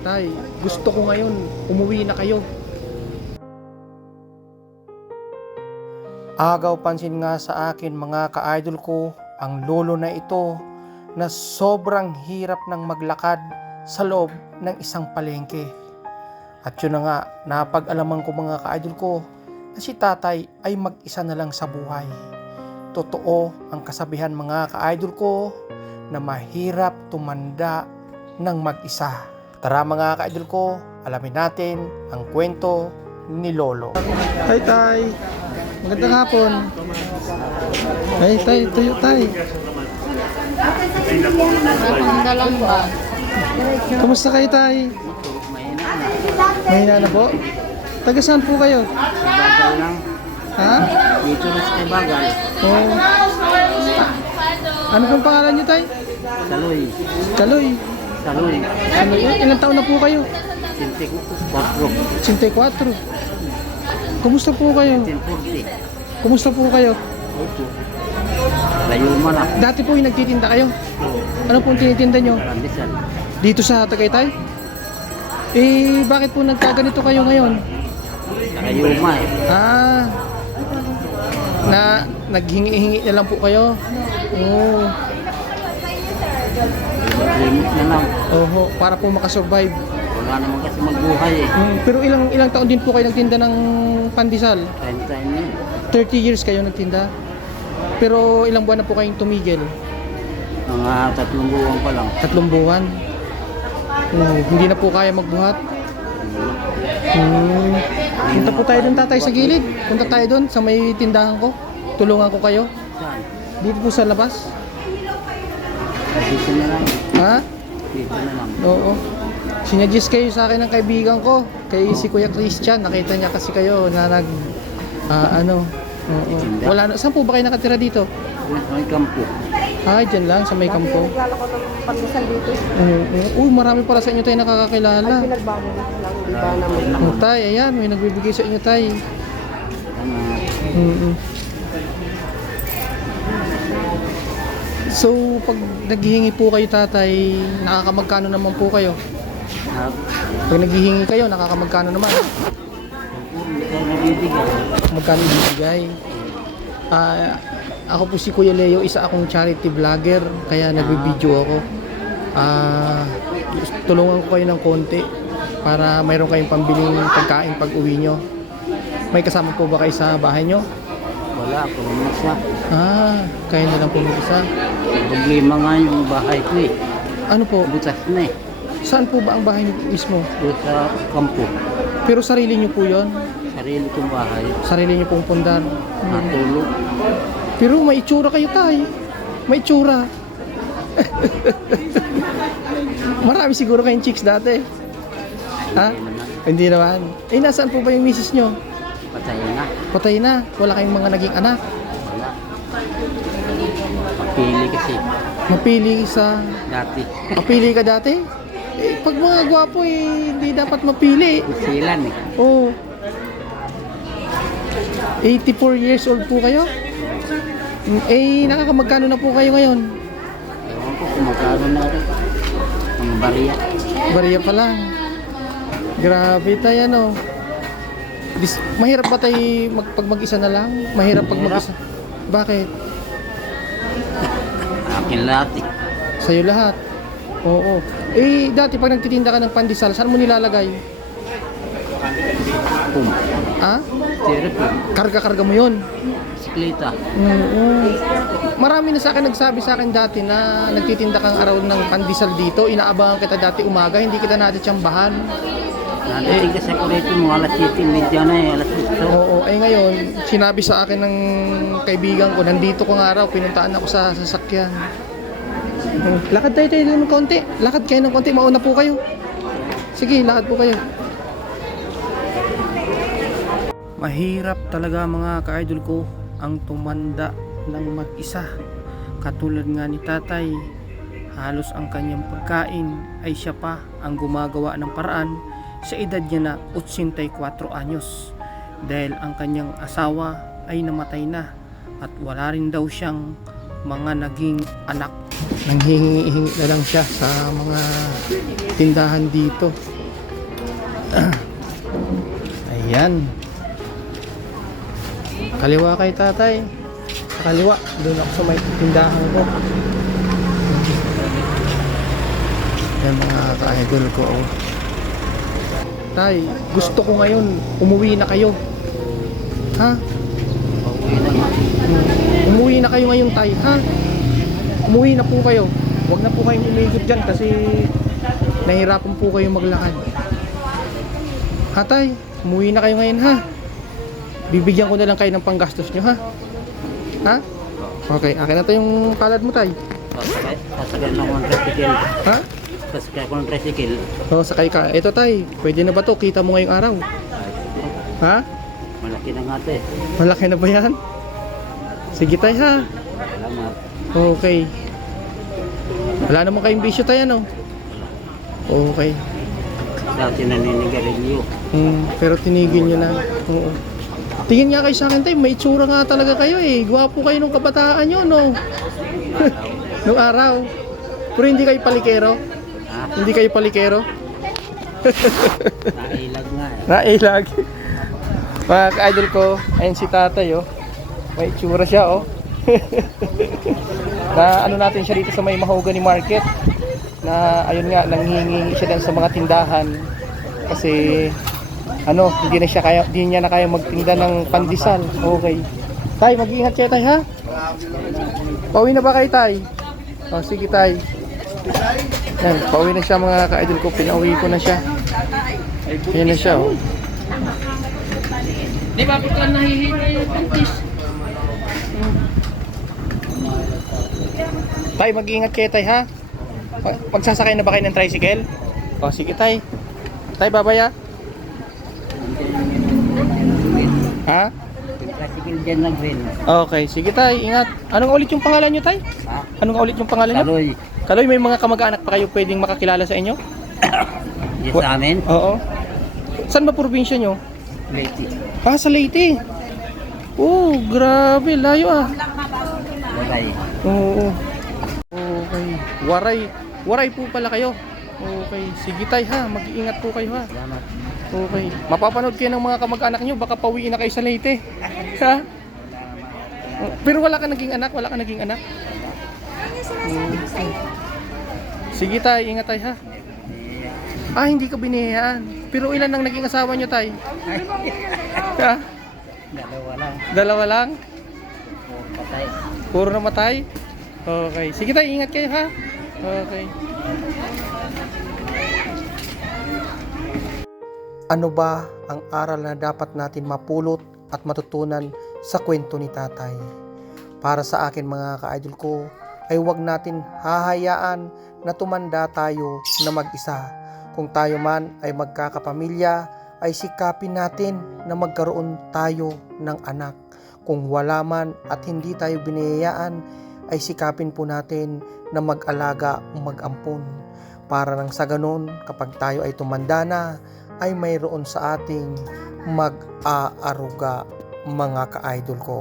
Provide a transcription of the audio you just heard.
Tay, gusto ko ngayon, umuwi na kayo. Agaw pansin nga sa akin mga ka-idol ko ang lolo na ito na sobrang hirap ng maglakad sa loob ng isang palengke. At yun na nga, napag-alaman ko mga ka-idol ko na si tatay ay mag-isa na lang sa buhay. Totoo ang kasabihan mga ka-idol ko na mahirap tumanda ng mag-isa. Tara mga ka-idol ko, alamin natin ang kwento ni Lolo. Tay tay, magandang hapon. Ay tay, tuyo tay. Dalang ba? Kumusta kayo tay? Mahina na po? Taga saan po kayo? Bagal lang. Ha? Dito na sa Bagal. Oh. Ano pong pangalan niyo tay? Saloy. Kaloy. Saloy. Ano, ilang taon na po kayo? Sintik 4. 84. Kumusta po kayo? 1040. Kumusta po kayo? Opo. Layuma lang. Dati po yung nagtitinda kayo. Ano pong tinitinda nyo? Karandisan. Dito sa Tagaytay? Eh, bakit po nagkaganito kayo ngayon? Layuma eh. Ah, na naghingi-hingi na lang po kayo? Oo. Limit na lang. Oho, para po makasurvive. Wala naman kasi magbuhay eh. Hmm, pero ilang ilang taon din po kayo nagtinda ng pandesal? Time time yun. 30 years kayo nagtinda? Pero ilang buwan na po kayong tumigil? Mga tatlong buwan pa lang. Tatlong buwan? Hmm, hindi na po kaya magbuhat? Hmm. Punta po tayo doon tatay sa gilid. Punta tayo doon sa may tindahan ko. Tulungan ko kayo. Dito po sa labas. Ha? Dito na lang. Oo. Sinadjust kayo sa akin ng kaibigan ko. Kay si Kuya Christian. Nakita niya kasi kayo na nag... ah, ano? Oo. Wala na. Saan po ba kayo nakatira dito? May kampo. Ah, dyan lang sa may kampo. Naglalako ng dito. Oo. Uy, marami para sa inyo tayo nakakakilala. Pinagbago na lang. Di ba naman? Oh, tay, ayan, may nagbibigay sa inyo tay. Mga mm So, pag naghihingi po kayo tatay, nakakamagkano naman po kayo? Pag naghihingi kayo, nakakamagkano naman? Magkano ibigay? Ah, ako po si Kuya Leo, isa akong charity vlogger, kaya nagbibideo ako. Ah, tulungan ko kayo ng konti para mayroon kayong pambiling pagkain pag uwi nyo. May kasama po ba kayo sa bahay nyo? Wala naman isa. Ah, kaya na lang po mag-isa. Problema nga yung bahay ko eh. Ano po? Butas na eh. Saan po ba ang bahay niyo mismo? Doon sa kampo. Pero sarili niyo po yon, Sarili kong bahay. Sarili niyo pong pundar. Matulog. Pero may itsura kayo tay. May itsura. Marami siguro kayong chicks dati. Ha? Hindi naman. Eh, nasaan po ba yung misis nyo? Patay na. Patay na. Wala kayong mga naging anak. Wala. Papili kasi. Mapili sa... Dati. Mapili ka dati? Eh, pag mga gwapo eh, hindi dapat mapili. Kusilan eh. Oh. 84 years old po kayo? Eh, nakakamagkano na po kayo ngayon? Ewan ko kung magkano na rin. Ang bariya. Bariya pa lang. Grabe tayo, ano. Dis, mahirap ba tayo mag, pag mag-isa na lang? Mahirap pag Mahirap. mag-isa? Bakit? Akin lahat eh. Sa'yo lahat. Oo. Eh, dati pag nagtitinda ka ng pandesal, saan mo nilalagay? Pum. Ha? Styrofoam. Karga-karga mo yun. Bisikleta. Oo. Marami na sa akin nagsabi sa akin dati na nagtitinda kang araw ng pandesal dito, inaabangan kita dati umaga, hindi kita natin tiyambahan. Nadating kasi ako rito mga alas 7, medya na eh, alas 8. Oo, ay ngayon, sinabi sa akin ng kaibigan ko, nandito ko nga raw, pinuntaan ako sa sasakyan. Lakad tayo tayo ng konti. Lakad kayo ng konti, mauna po kayo. Sige, lakad po kayo. Mahirap talaga mga ka-idol ko ang tumanda ng mag-isa. Katulad nga ni tatay, halos ang kanyang pagkain ay siya pa ang gumagawa ng paraan sa edad niya na 84 anyos dahil ang kanyang asawa ay namatay na at wala rin daw siyang mga naging anak. Nanghingi-hingi na lang siya sa mga tindahan dito Ayan. Kaliwa kay tatay. Sa kaliwa. Doon ako sa may tindahan ko. Yan mga ka-idol ko. Oh. Tay, gusto ko ngayon umuwi na kayo. Ha? Okay. Hmm. Umuwi na kayo ngayon, tay, ha? Umuwi na po kayo. Huwag na po kayong umikot dyan kasi nahirapan po kayo maglakad. Ha, tay? Umuwi na kayo ngayon, ha? Bibigyan ko na lang kayo ng panggastos nyo, ha? Ha? Okay, akin na to yung palad mo, tay. Na ako ng tricycle. Ha? Sasakay ako ng tricycle. O, sakay ka. Ito, tay. Pwede na ba to? Kita mo ngayong araw. Ha? Malaki na nga ito eh. Malaki na ba yan? Sige, tay, ha? Salamat. Okay. Wala naman kayong bisyo tayo, no? Okay. Dati naninigarilyo. Hmm, pero tinigil nyo na. Oo. Tingin nga kayo sa akin tayo, may itsura nga talaga kayo eh. Gwapo kayo nung kabataan nyo, no? nung araw. Pero hindi kayo palikero? Hindi kayo palikero? Nailag nga eh. Nailag. Mga ka-idol ko, ayun si tatay, oh. May itsura siya, oh. na ano natin siya dito sa may Mahogany Market. Na ayun nga, nanghihingi siya din sa mga tindahan. Kasi ano, hindi na siya kaya, hindi niya na kaya magtinda ng pandesal. Okay. Tay, mag-iingat kayo, tay, ha? Pauwi na ba kayo, tay? Oh, sige, tay. Yan, pauwi na siya mga ka-idol ko. Pinauwi ko na siya. Yan na siya, oh. Di ba ka nahihinga yung pantis? Tay, mag-iingat kayo, tay, ha? Magsasakay na ba kayo ng tricycle? O, sige, tay. Tay, babaya. Ha? Tricycle dyan na green. Okay, sige, tay. Ingat. Anong ulit yung pangalan nyo, tay? Ha? Anong ulit yung pangalan nyo? Kaloy. Kaloy, may mga kamag-anak pa kayo pwedeng makakilala sa inyo? Yes sa amin. Oo. Saan ba probinsya nyo? Lady. Ah, sa Leyte. Oh, grabe. Layo ah. Baray. Oo. Okay. Waray. Waray po pala kayo. Okay. Sige tay ha. Mag-iingat po kayo ha. Salamat. Okay. Mapapanood kayo ng mga kamag-anak nyo. Baka pauwiin na kayo sa Leyte. Ha? Pero wala ka naging anak. Wala ka naging anak. Okay. Sige tay. Ingat tay ha. Ah, hindi ka binihiyaan. Pero ilan ang naging asawa nyo tay? Ha? Dalawa lang. Dalawa lang? Puro patay. Puro namatay? Okay. Sige tayo, ingat kayo ha. Okay. Ano ba ang aral na dapat natin mapulot at matutunan sa kwento ni tatay? Para sa akin mga ka-idol ko, ay huwag natin hahayaan na tumanda tayo na mag-isa. Kung tayo man ay magkakapamilya, ay sikapin natin na magkaroon tayo ng anak. Kung wala man at hindi tayo biniyayaan, ay sikapin po natin na mag-alaga o mag-ampon. Para nang sa ganun, kapag tayo ay tumanda na, ay mayroon sa ating mag-aaruga mga ka-idol ko.